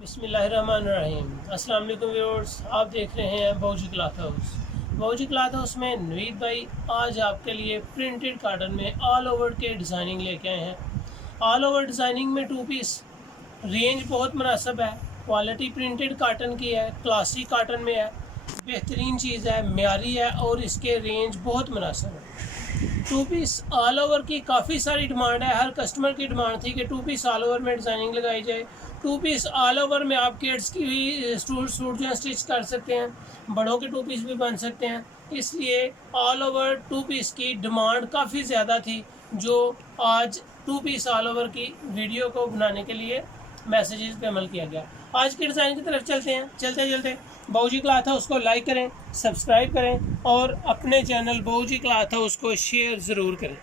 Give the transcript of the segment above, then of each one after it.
बिस्मिल्लाहिर्रहमानिर्रहीम। अस्सलाम वालेकुम व्यूअर्स, आप देख रहे हैं बाऊजी क्लॉथ हाउस। बाऊजी क्लॉथ हाउस में नवीद भाई आज आपके लिए प्रिंटेड कॉटन में ऑल ओवर के डिज़ाइनिंग लेके आए हैं। ऑल ओवर डिज़ाइनिंग में 2 पीस रेंज बहुत मुनासिब है, क्वालिटी प्रिंटेड कॉटन की है, क्लासिक कॉटन में है, बेहतरीन चीज़ है, म्यारी है और इसके रेंज बहुत मुनासिब है। 2 पीस ऑल ओवर की काफ़ी सारी डिमांड है, हर कस्टमर की डिमांड थी कि 2 पीस ऑल ओवर में डिज़ाइनिंग लगाई जाए। 2 पीस ऑल ओवर में आप किड्स की भी सूट जो है स्टिच कर सकते हैं, बड़ों के 2 पीस भी बन सकते हैं, इसलिए ऑल ओवर 2 पीस की डिमांड काफ़ी ज़्यादा थी, जो आज 2 पीस ऑल ओवर की वीडियो को बनाने के लिए मैसेजेस पे अमल किया गया। आज के डिज़ाइन की तरफ चलते हैं। चलते बाऊजी क्लॉथ हाउस को लाइक करें, सब्सक्राइब करें और अपने चैनल बाऊजी क्लॉथ हाउस को शेयर ज़रूर करें।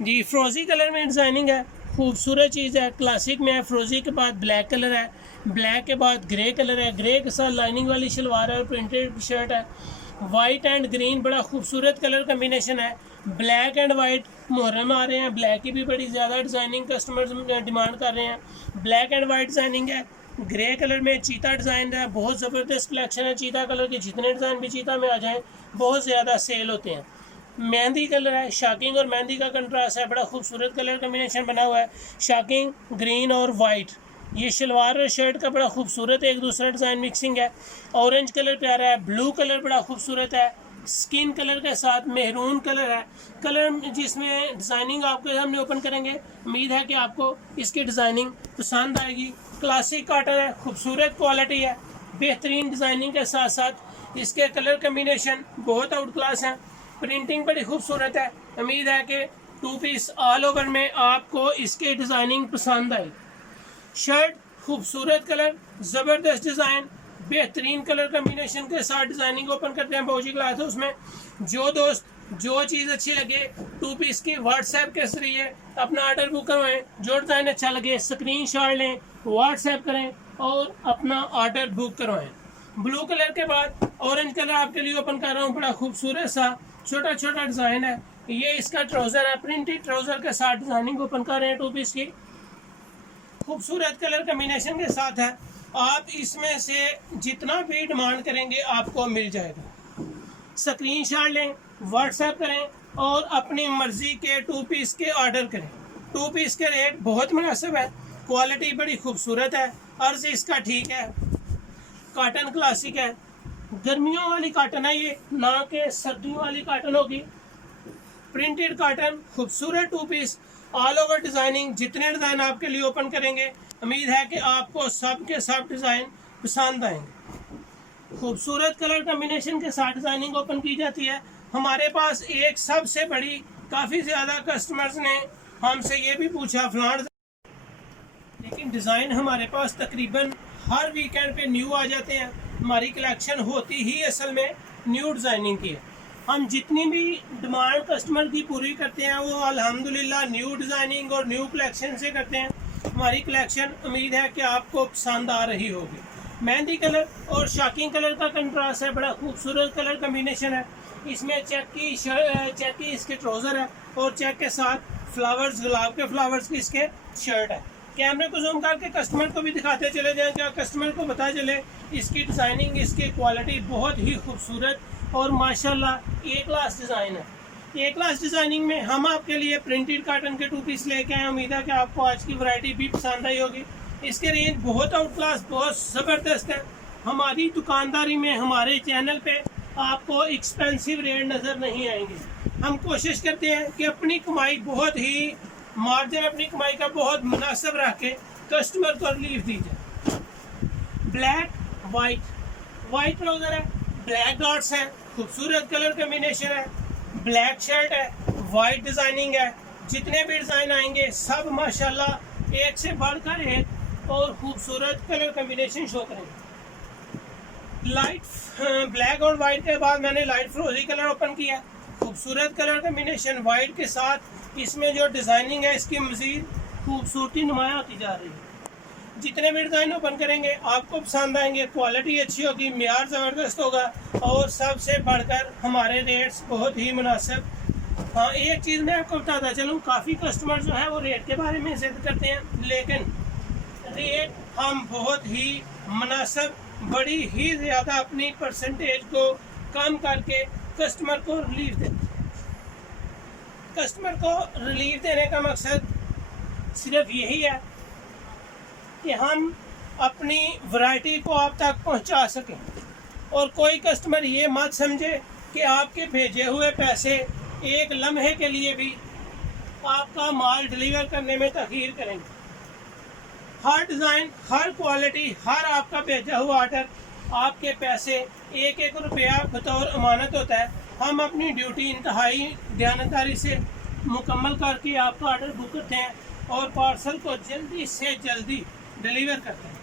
जी, फ्रोज़ी कलर में डिज़ाइनिंग है, खूबसूरत चीज़ है, क्लासिक में है। फ्रोज़ी के बाद ब्लैक कलर है, ब्लैक के बाद ग्रे कलर है, ग्रे के साथ लाइनिंग वाली शलवार है और प्रिंटेड शर्ट है। वाइट एंड ग्रीन बड़ा खूबसूरत कलर कम्बिनेशन है। ब्लैक एंड वाइट मुहर्रम आ रहे हैं, ब्लैक की भी बड़ी ज़्यादा डिज़ाइनिंग कस्टमर्स डिमांड कर रहे हैं। ब्लैक एंड वाइट डिज़ाइनिंग है, ग्रे कलर में चीता डिज़ाइन है, बहुत ज़बरदस्त कलेक्शन है। चीता कलर के जितने डिज़ाइन भी चीता में आ जाएँ बहुत ज़्यादा सेल होते हैं। मेहंदी कलर है, शाकिंग और मेहंदी का कंट्रास्ट है, बड़ा खूबसूरत कलर कम्बिनेशन बना हुआ है। शाकिंग ग्रीन और वाइट, ये शलवार और शर्ट का बड़ा खूबसूरत एक दूसरा डिज़ाइन मिक्सिंग है। ऑरेंज कलर प्यारा है, ब्लू कलर बड़ा खूबसूरत है, स्किन कलर के साथ मेहरून कलर है। कलर जिसमें डिज़ाइनिंग आपके सामने ओपन करेंगे, उम्मीद है कि आपको इसकी डिज़ाइनिंग पसंद आएगी। क्लासिक कॉटन है, खूबसूरत क्वालिटी है, बेहतरीन डिज़ाइनिंग के साथ साथ इसके कलर कम्बिनेशन बहुत आउट क्लास हैं। प्रिंटिंग बड़ी खूबसूरत है। उम्मीद है कि 2 पीस ऑल ओवर में आपको इसकी डिज़ाइनिंग पसंद आई। शर्ट खूबसूरत कलर, ज़बरदस्त डिज़ाइन, बेहतरीन कलर कम्बिनेशन के साथ डिज़ाइनिंग ओपन करते हैं बाऊजी क्लॉथ हाउस में। जो दोस्त जो चीज़ अच्छी लगे 2 पीस की व्हाट्सएप के जरिए अपना ऑर्डर बुक करवाएं। जो डिज़ाइन अच्छा लगे स्क्रीनशॉट लें, व्हाट्सएप करें और अपना ऑर्डर बुक करवाएं। ब्लू कलर के बाद ऑरेंज कलर आपके लिए ओपन कर रहा हूँ, बड़ा खूबसूरत सा छोटा छोटा डिज़ाइन है। ये इसका ट्राउज़र है, प्रिंटेड ट्राउज़र के साथ डिज़ाइनिंग ओपन कर रहे हैं 2 पीस की, खूबसूरत कलर कम्बिनेशन के साथ है। आप इसमें से जितना भी डिमांड करेंगे आपको मिल जाएगा। स्क्रीनशॉट लें, व्हाट्सएप करें और अपनी मर्ज़ी के 2 पीस के ऑर्डर करें। 2 पीस के रेट बहुत मुनासिब है, क्वालिटी बड़ी खूबसूरत है, अर्ज इसका ठीक है, कॉटन क्लासिक है, गर्मियों वाली कॉटन है ये, ना कि सर्दियों वाली कॉटन होगी। प्रिंटेड कॉटन, खूबसूरत 2 पीस ऑल ओवर डिज़ाइनिंग। जितने डिज़ाइन आपके लिए ओपन करेंगे, उम्मीद है कि आपको सब के सब डिज़ाइन पसंद आएंगे। खूबसूरत कलर कम्बिनेशन के साथ डिज़ाइनिंग ओपन की जाती है। हमारे पास एक सबसे बड़ी, काफ़ी ज़्यादा कस्टमर्स ने हमसे ये भी पूछा फलान, लेकिन डिज़ाइन हमारे पास तकरीबन हर वीकेंड पे न्यू आ जाते हैं। हमारी कलेक्शन होती ही असल में न्यू डिज़ाइनिंग की है। हम जितनी भी डिमांड कस्टमर की पूरी करते हैं वो अल्हम्दुलिल्लाह न्यू डिज़ाइनिंग और न्यू कलेक्शन से करते हैं। हमारी कलेक्शन उम्मीद है कि आपको पसंद आ रही होगी। मेहंदी कलर और शाकिंग कलर का कंट्रास्ट है, बड़ा खूबसूरत कलर कम्बिनेशन है। इसमें चेक की इसके ट्राउज़र है और चेक के साथ फ्लावर्स, गुलाब के फ्लावर्स की इसके शर्ट है। कैमरे को जूम करके कस्टमर को भी दिखाते चले जाएं, क्या कस्टमर को पता चले इसकी डिज़ाइनिंग, इसकी क्वालिटी बहुत ही खूबसूरत और माशाल्लाह ए क्लास डिज़ाइन है। ए क्लास डिज़ाइनिंग में हम आपके लिए प्रिंटेड कॉटन के 2 पीस लेके आए। उम्मीद है कि आपको आज की वैरायटी भी पसंद आई होगी। इसके रेंज बहुत आउट क्लास, बहुत ज़बरदस्त है। हमारी दुकानदारी में, हमारे चैनल पे आपको एक्सपेंसिव रेट नज़र नहीं आएंगे। हम कोशिश करते हैं कि अपनी कमाई बहुत ही मार्जिन, अपनी कमाई का बहुत मुनासिब रख के कस्टमर को रिलीफ दी जाए। ब्लैक वाइट ट्राउज़र है, ब्लैक डॉट्स हैं, खूबसूरत कलर कम्बिनेशन है, ब्लैक शर्ट है, वाइट डिज़ाइनिंग है। जितने भी डिज़ाइन आएंगे सब माशाल्लाह एक से बढ़कर एक और खूबसूरत कलर कम्बिनेशन शो करेंगे। लाइट ब्लैक और वाइट के बाद मैंने लाइट फ्रोजी कलर ओपन किया, खूबसूरत कलर कम्बिनेशन वाइट के साथ। इसमें जो डिज़ाइनिंग है इसकी मज़ीद खूबसूरती नुमाया होती जा रही है। जितने भी डिज़ाइन ओपन करेंगे आपको पसंद आएंगे, क्वालिटी अच्छी होगी, मेयार ज़बरदस्त होगा और सबसे बढ़कर हमारे रेट्स बहुत ही मुनासिब। हाँ, एक चीज़ मैं आपको बताता चलूँ, काफ़ी कस्टमर जो है वो रेट के बारे में जिद करते हैं, लेकिन रेट हम बहुत ही मुनासिब, बड़ी ही ज़्यादा अपनी परसेंटेज को कम करके कस्टमर को रिलीफ देते हैं। कस्टमर को रिलीफ देने का मकसद सिर्फ यही है कि हम अपनी वैरायटी को आप तक पहुंचा सकें और कोई कस्टमर ये मत समझे कि आपके भेजे हुए पैसे एक लम्हे के लिए भी आपका माल डिलीवर करने में तखीर करेंगे। हर डिज़ाइन, हर क्वालिटी, हर आपका भेजा हुआ ऑर्डर, आपके पैसे एक एक रुपया बतौर अमानत होता है। हम अपनी ड्यूटी इंतहाई दयानतदारी से मुकम्मल करके आपका ऑर्डर बुक करते हैं और पार्सल को जल्दी से जल्दी डिलीवर करते हैं।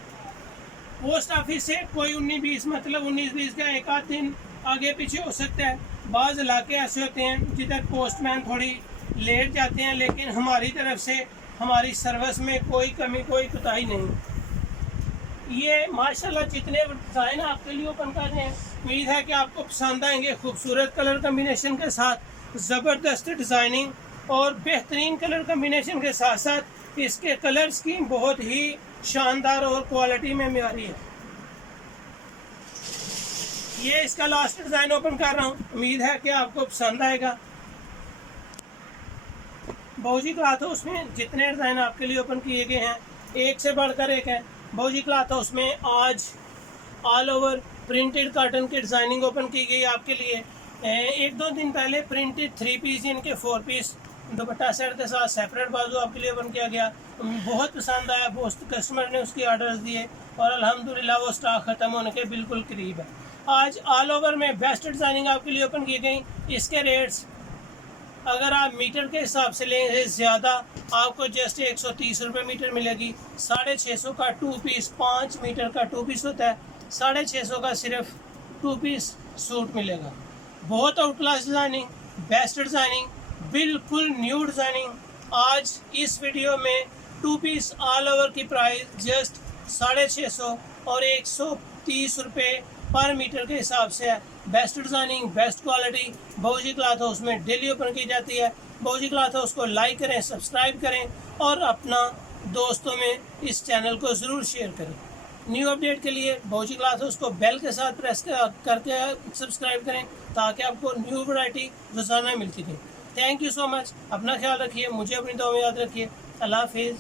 पोस्ट ऑफिस से कोई 19-20 मतलब 19-20 का एक आध दिन आगे पीछे हो सकता है। बाज़ इलाके ऐसे होते हैं जिधर पोस्टमैन थोड़ी लेट जाते हैं, लेकिन हमारी तरफ से हमारी सर्विस में कोई कमी, कोई कोताही नहीं। ये माशाल्लाह जितने डिज़ाइन आपके लिए ओपन कर रहे हैं, उम्मीद है कि आपको पसंद आएंगे। खूबसूरत कलर कम्बिनेशन के साथ ज़बरदस्त डिज़ाइनिंग और बेहतरीन कलर कम्बिनेशन के साथ साथ इसके कलर स्कीम बहुत ही शानदार और क्वालिटी में मियारी है। ये इसका लास्ट डिज़ाइन ओपन कर रहा हूँ, उम्मीद है कि आपको पसंद आएगा। बाऊजी क्लॉथ हाउस में जितने डिज़ाइन आपके लिए ओपन किए गए हैं, एक से बढ़कर एक है। बाऊजी क्लॉथ हाउस में आज ऑल ओवर प्रिंटेड कॉटन की डिज़ाइनिंग ओपन की गई आपके लिए। 1-2 दिन पहले प्रिंटेड 3 पीस इनके 4 पीस दुपट्टा सेट के साथ सेपरेट बाजू आपके लिए ओपन किया गया। बहुत पसंद आया, बहुत कस्टमर ने उसकी ऑर्डर्स दिए और अल्हम्दुलिल्लाह वो स्टॉक ख़त्म होने के बिल्कुल करीब है। आज ऑल ओवर में बेस्ट डिज़ाइनिंग आपके लिए ओपन की गई। इसके रेट्स अगर आप मीटर के हिसाब से लेंगे ज़्यादा, आपको जस्ट 130 रुपये मीटर मिलेगी। 650 का 2 पीस, 5 मीटर का 2 पीस होता है। 650 का सिर्फ 2 पीस सूट मिलेगा। बहुत out class designing, best designing, बिल्कुल न्यू डिज़ाइनिंग। आज इस वीडियो में 2 पीस ऑल ओवर की प्राइस जस्ट 650 और 130 रुपये पर मीटर के हिसाब से है। Best designing, best quality Bauji cloth house में डेली ओपन की जाती है। बाऊजी क्लॉथ हाउस को लाइक करें, सब्सक्राइब करें और अपना दोस्तों में इस चैनल को ज़रूर शेयर करें। न्यू अपडेट के लिए बाऊजी क्लॉथ हाउस को बेल के साथ प्रेस करके सब्सक्राइब करें ताकि आपको न्यू वैरायटी रोज़ाना मिलती रहे। Thank you so much. अपना ख्याल रखिए, मुझे अपनी दुआ में याद रखिए। अल्लाह हाफिज़।